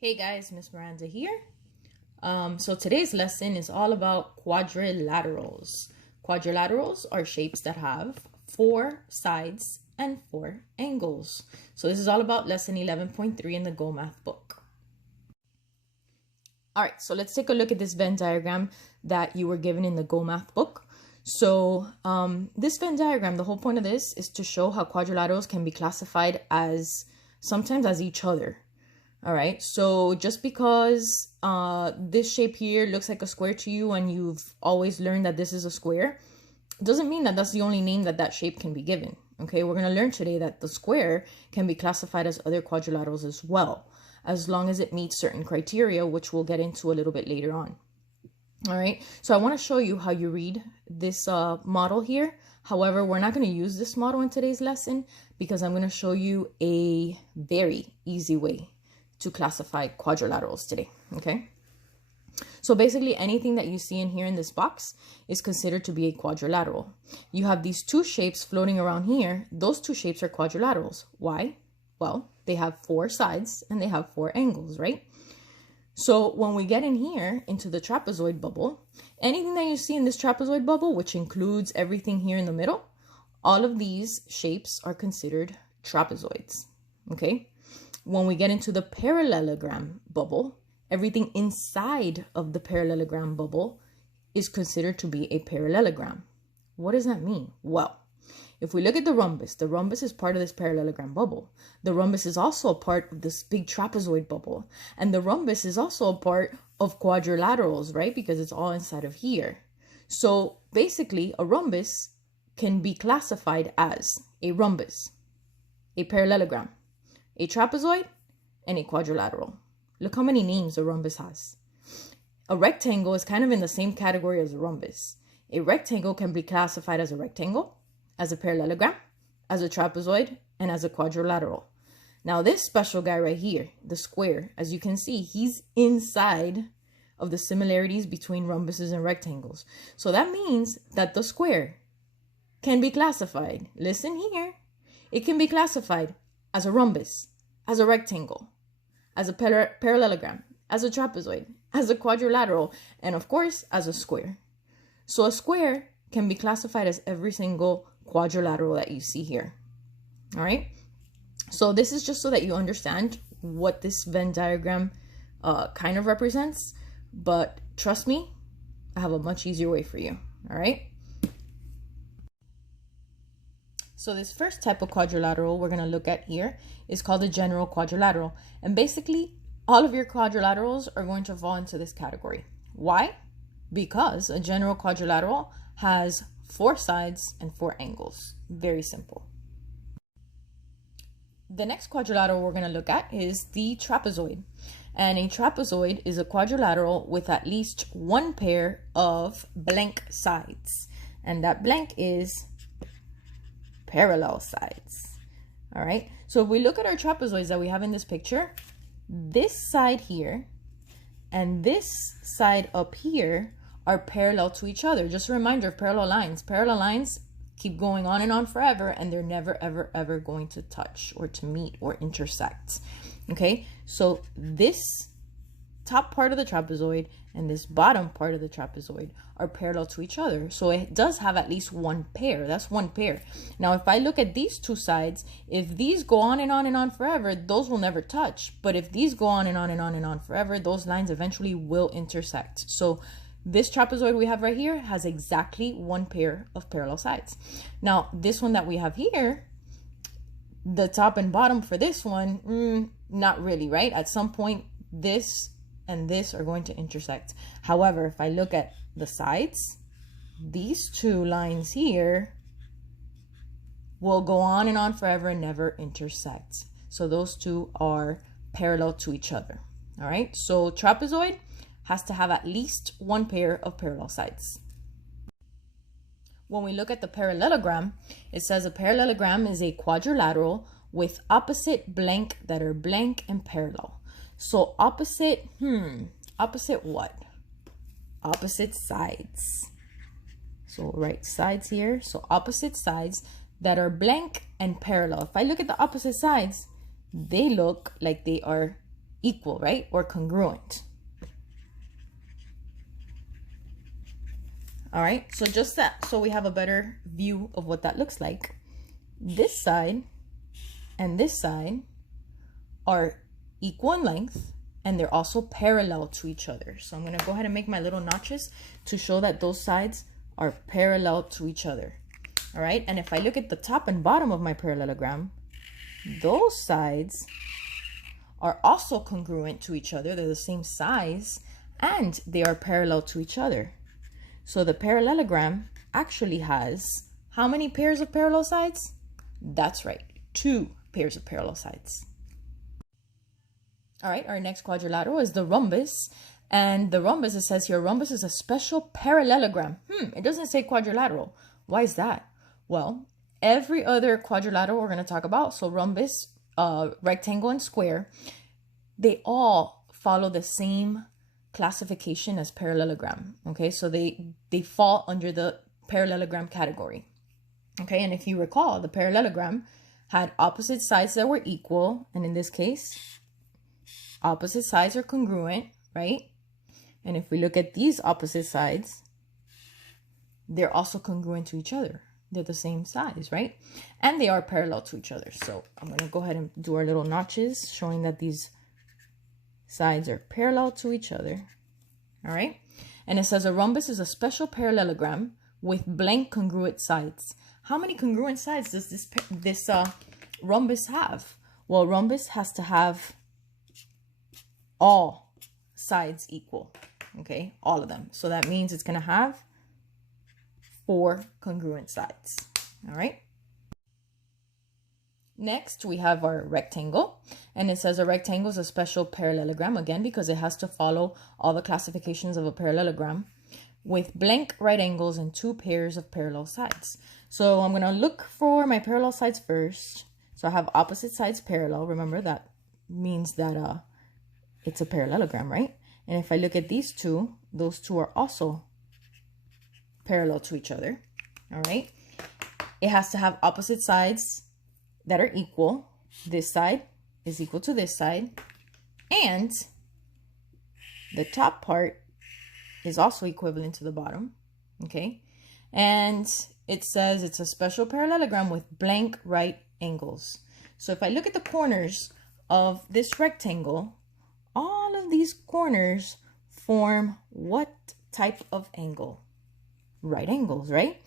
Hey guys, Miss Miranda here. So today's lesson is all about quadrilaterals. Quadrilaterals are shapes that have 4 sides and 4 angles. So this is all about lesson 11.3 in the Go Math book. All right, so let's take a look at this Venn diagram that you were given in the Go Math book. So this Venn diagram, the whole point of this is to show how quadrilaterals can be classified as sometimes as each other. All right, so just because this shape here looks like a square to you and you've always learned that this is a square, doesn't mean that that's the only name that shape can be given. Okay, we're going to learn today that the square can be classified as other quadrilaterals as well, as long as it meets certain criteria, which we'll get into a little bit later on. All right, so I want to show you how you read this model here. However, we're not going to use this model in today's lesson because I'm going to show you a very easy way to classify quadrilaterals today. Okay, so basically anything that you see in here in this box is considered to be a quadrilateral. You have these 2 shapes floating around here. Those 2 shapes are quadrilaterals. Why? Well, they have 4 sides and they have 4 angles, right? So when we get in here into the trapezoid bubble, anything that you see in this trapezoid bubble, which includes everything here in the middle, all of these shapes are considered trapezoids. Okay, when we get into the parallelogram bubble, everything inside of the parallelogram bubble is considered to be a parallelogram. What does that mean? Well, if we look at the rhombus is part of this parallelogram bubble. The rhombus is also a part of this big trapezoid bubble. And the rhombus is also a part of quadrilaterals, right? Because it's all inside of here. So basically, a rhombus can be classified as a rhombus, a parallelogram, a trapezoid, and a quadrilateral. Look how many names a rhombus has. A rectangle is kind of in the same category as a rhombus. A rectangle can be classified as a rectangle, as a parallelogram, as a trapezoid, and as a quadrilateral. Now this special guy right here, the square, as you can see, he's inside of the similarities between rhombuses and rectangles. So that means that the square can be classified, listen here, it can be classified as a rhombus, as a rectangle, as a parallelogram, as a trapezoid, as a quadrilateral, and of course, as a square. So a square can be classified as every single quadrilateral that you see here. All right. So this is just so that you understand what this Venn diagram kind of represents. But trust me, I have a much easier way for you. All right. So this first type of quadrilateral we're going to look at here is called a general quadrilateral. And basically, all of your quadrilaterals are going to fall into this category. Why? Because a general quadrilateral has 4 sides and 4 angles. Very simple. The next quadrilateral we're going to look at is the trapezoid. And a trapezoid is a quadrilateral with at least 1 pair of blank sides. And that blank is parallel sides. All right. So if we look at our trapezoids that we have in this picture, this side here and this side up here are parallel to each other. Just a reminder of parallel lines. Parallel lines keep going on and on forever, and they're never, ever, ever going to touch or to meet or intersect. Okay, so this top part of the trapezoid and this bottom part of the trapezoid are parallel to each other. So it does have at least 1 pair. That's 1 pair. Now, if I look at these 2 sides, if these go on and on and on forever, those will never touch. But if these go on and on and on and on forever, those lines eventually will intersect. So this trapezoid we have right here has exactly 1 pair of parallel sides. Now, this one that we have here, the top and bottom for this one, not really, right? At some point, this and this are going to intersect. However, if I look at the sides, these 2 lines here will go on and on forever and never intersect. So those 2 are parallel to each other. All right, so trapezoid has to have at least 1 pair of parallel sides. When we look at the parallelogram, it says a parallelogram is a quadrilateral with opposite blank that are blank and parallel. So opposite, opposite what? Opposite sides. So right sides here. So opposite sides that are blank and parallel. If I look at the opposite sides, they look like they are equal, right? Or congruent. All right, so just that, so we have a better view of what that looks like. This side and this side are equal in length, and they're also parallel to each other. So I'm gonna go ahead and make my little notches to show that those sides are parallel to each other. All right, and if I look at the top and bottom of my parallelogram, those sides are also congruent to each other. They're the same size and they are parallel to each other. So the parallelogram actually has how many pairs of parallel sides? That's right, 2 pairs of parallel sides. All right, our next quadrilateral is the rhombus. And the rhombus, it says here, rhombus is a special parallelogram. It doesn't say quadrilateral. Why is that? Well, every other quadrilateral we're going to talk about, so rhombus, rectangle, and square, they all follow the same classification as parallelogram. Okay, so they fall under the parallelogram category. Okay, and if you recall, the parallelogram had opposite sides that were equal, and in this case, opposite sides are congruent, right? And if we look at these opposite sides, they're also congruent to each other. They're the same size, right? And they are parallel to each other. So I'm going to go ahead and do our little notches showing that these sides are parallel to each other. All right. And it says a rhombus is a special parallelogram with blank congruent sides. How many congruent sides does this rhombus have? Well, rhombus has to have all sides equal. Okay, all of them. So that means it's going to have 4 congruent sides. All right. Next, we have our rectangle, and it says a rectangle is a special parallelogram, again, because it has to follow all the classifications of a parallelogram with blank right angles and 2 pairs of parallel sides. So I'm going to look for my parallel sides first. So I have opposite sides parallel. Remember, that means that it's a parallelogram, right? And if I look at these two, those two are also parallel to each other. All right. It has to have opposite sides that are equal. This side is equal to this side, and the top part is also equivalent to the bottom. Okay, and it says it's a special parallelogram with blank right angles. So if I look at the corners of this rectangle, all of these corners form what type of angle? Right angles, right?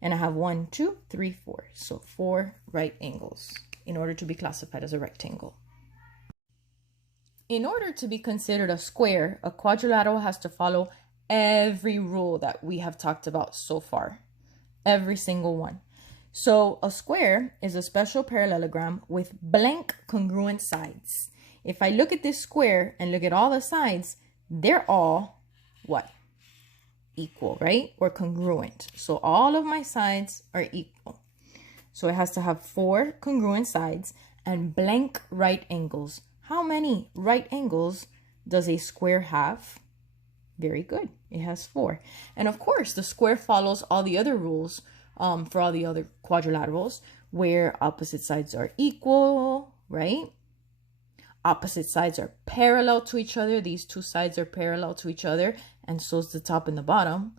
And I have 1, 2, 3, 4. So 4 right angles in order to be classified as a rectangle. In order to be considered a square, a quadrilateral has to follow every rule that we have talked about so far. Every single one. So a square is a special parallelogram with blank congruent sides. If I look at this square and look at all the sides, they're all what? Equal, right? Or congruent. So all of my sides are equal. So it has to have 4 congruent sides and blank right angles. How many right angles does a square have? Very good. It has 4. And of course, the square follows all the other rules for all the other quadrilaterals, where opposite sides are equal, right? Opposite sides are parallel to each other. These 2 sides are parallel to each other, and so is the top and the bottom.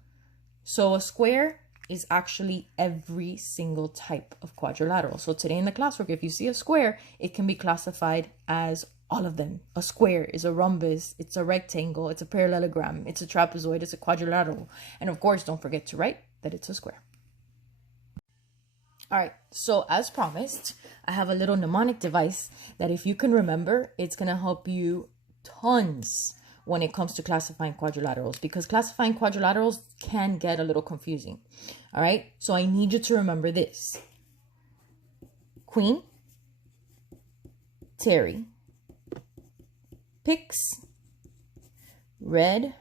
So a square is actually every single type of quadrilateral. So today in the classwork, if you see a square, it can be classified as all of them. A square is a rhombus, it's a rectangle, it's a parallelogram, it's a trapezoid, it's a quadrilateral. And of course, don't forget to write that it's a square. All right, so as promised, I have a little mnemonic device that if you can remember, it's going to help you tons when it comes to classifying quadrilaterals, because classifying quadrilaterals can get a little confusing. All right, so I need you to remember this. Queen, Terry, picks, red,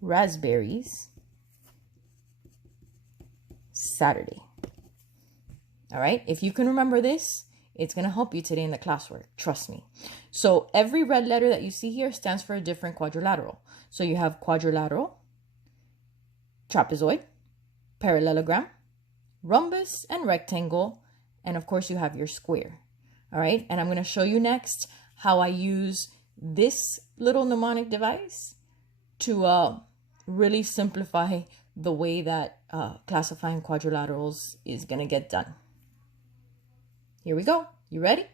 raspberries, Saturday. All right, if you can remember this, it's going to help you today in the classwork. Trust me. So every red letter that you see here stands for a different quadrilateral. So you have quadrilateral, trapezoid, parallelogram, rhombus, and rectangle. And of course, you have your square. All right, and I'm going to show you next how I use this little mnemonic device to really simplify the way that classifying quadrilaterals is going to get done. Here we go. You ready?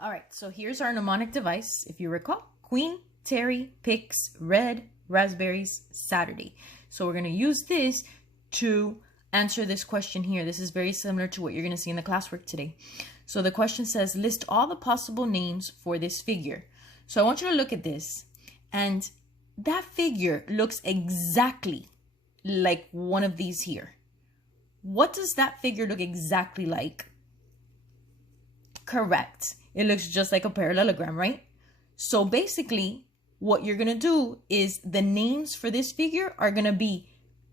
All right, so here's our mnemonic device. If you recall, Queen, Terry, picks, red, raspberries, Saturday. So we're going to use this to answer this question here. This is very similar to what you're going to see in the classwork today. So the question says, list all the possible names for this figure. So I want you to look at this, and that figure looks exactly like one of these here. What does that figure look exactly like? Correct. It looks just like a parallelogram, right? So basically, what you're going to do is the names for this figure are going to be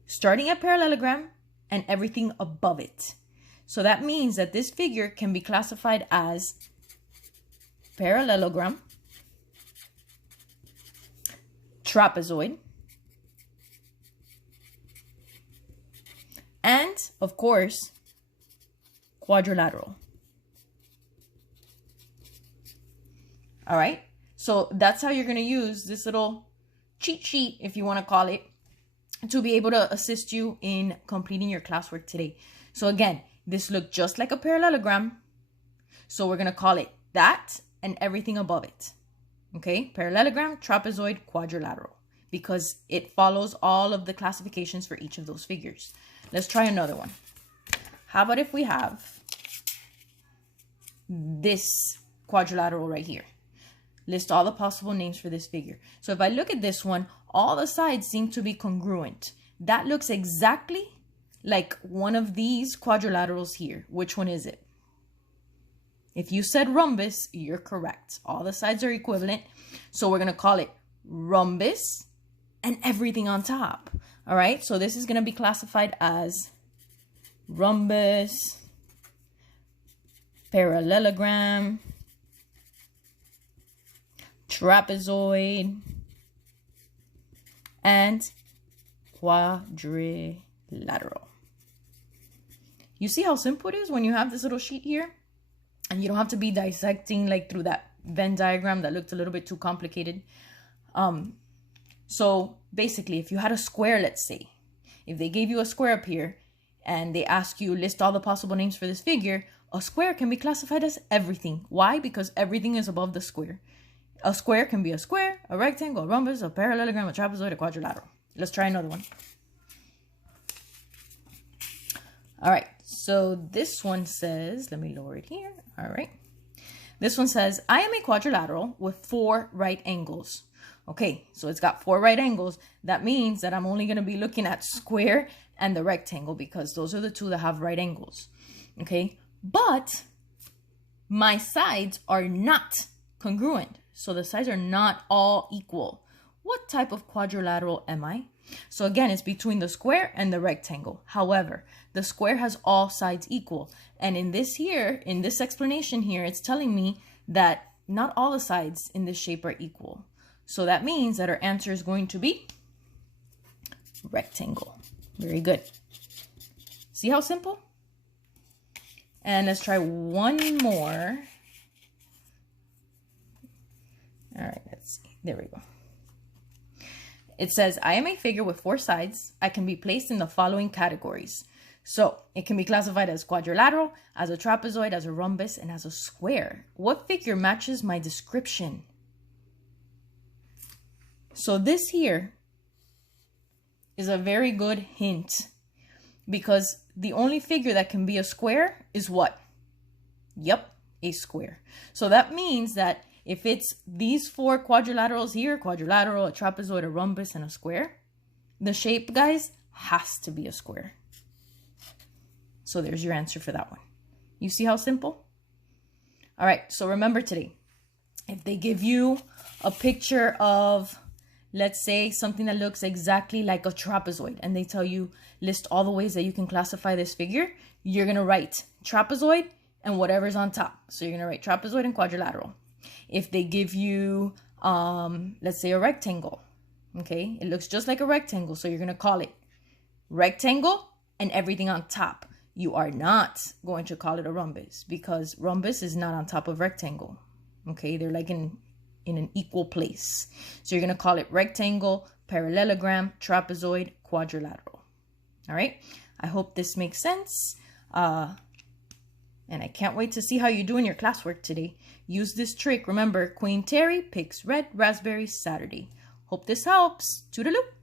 starting at parallelogram and everything above it. So that means that this figure can be classified as parallelogram, trapezoid, and of course, quadrilateral. All right, so that's how you're going to use this little cheat sheet, if you want to call it, to be able to assist you in completing your classwork today. So again, this looked just like a parallelogram, so we're going to call it that and everything above it. Okay, parallelogram, trapezoid, quadrilateral, because it follows all of the classifications for each of those figures. Let's try another one. How about if we have this quadrilateral right here? List all the possible names for this figure. So if I look at this one, all the sides seem to be congruent. That looks exactly like one of these quadrilaterals here. Which one is it? If you said rhombus, you're correct. All the sides are equivalent. So we're going to call it rhombus and everything on top. All right. So this is going to be classified as rhombus, parallelogram, trapezoid, and quadrilateral. You see how simple it is when you have this little sheet here? And you don't have to be dissecting like through that Venn diagram that looked a little bit too complicated. So basically, if you had a square, let's say, if they gave you a square up here and they ask you list all the possible names for this figure, a square can be classified as everything. Why? Because everything is above the square. A square can be a square, a rectangle, a rhombus, a parallelogram, a trapezoid, a quadrilateral. Let's try another one. All right, so this one says, let me lower it here. All right. This one says, I am a quadrilateral with 4 right angles. Okay, so it's got 4 right angles. That means that I'm only going to be looking at square and the rectangle because those are the 2 that have right angles. Okay, but my sides are not congruent. So the sides are not all equal. What type of quadrilateral am I? So again, it's between the square and the rectangle. However, the square has all sides equal. And in this here, in this explanation here, it's telling me that not all the sides in this shape are equal. So that means that our answer is going to be rectangle. Very good. See how simple? And let's try one more. All right, let's see. There we go. It says, I am a figure with 4 sides. I can be placed in the following categories. So it can be classified as quadrilateral, as a trapezoid, as a rhombus, and as a square. What figure matches my description? So this here is a very good hint because the only figure that can be a square is what? Yep, a square. So that means that if it's these 4 quadrilaterals here, quadrilateral, a trapezoid, a rhombus, and a square, the shape, guys, has to be a square. So there's your answer for that one. You see how simple? All right, so remember today, if they give you a picture of, let's say, something that looks exactly like a trapezoid, and they tell you list all the ways that you can classify this figure, you're going to write trapezoid and whatever's on top. So you're going to write trapezoid and quadrilateral. If they give you, let's say, a rectangle, okay, it looks just like a rectangle, so you're going to call it rectangle and everything on top. you are not going to call it a rhombus because rhombus is not on top of rectangle. Okay, they're like in an equal place. So you're going to call it rectangle, parallelogram, trapezoid, quadrilateral. All right, I hope this makes sense. And I can't wait to see how you're doing your classwork today. Use this trick. Remember, Queen Terry picks red raspberries Saturday. Hope this helps. Toodaloo.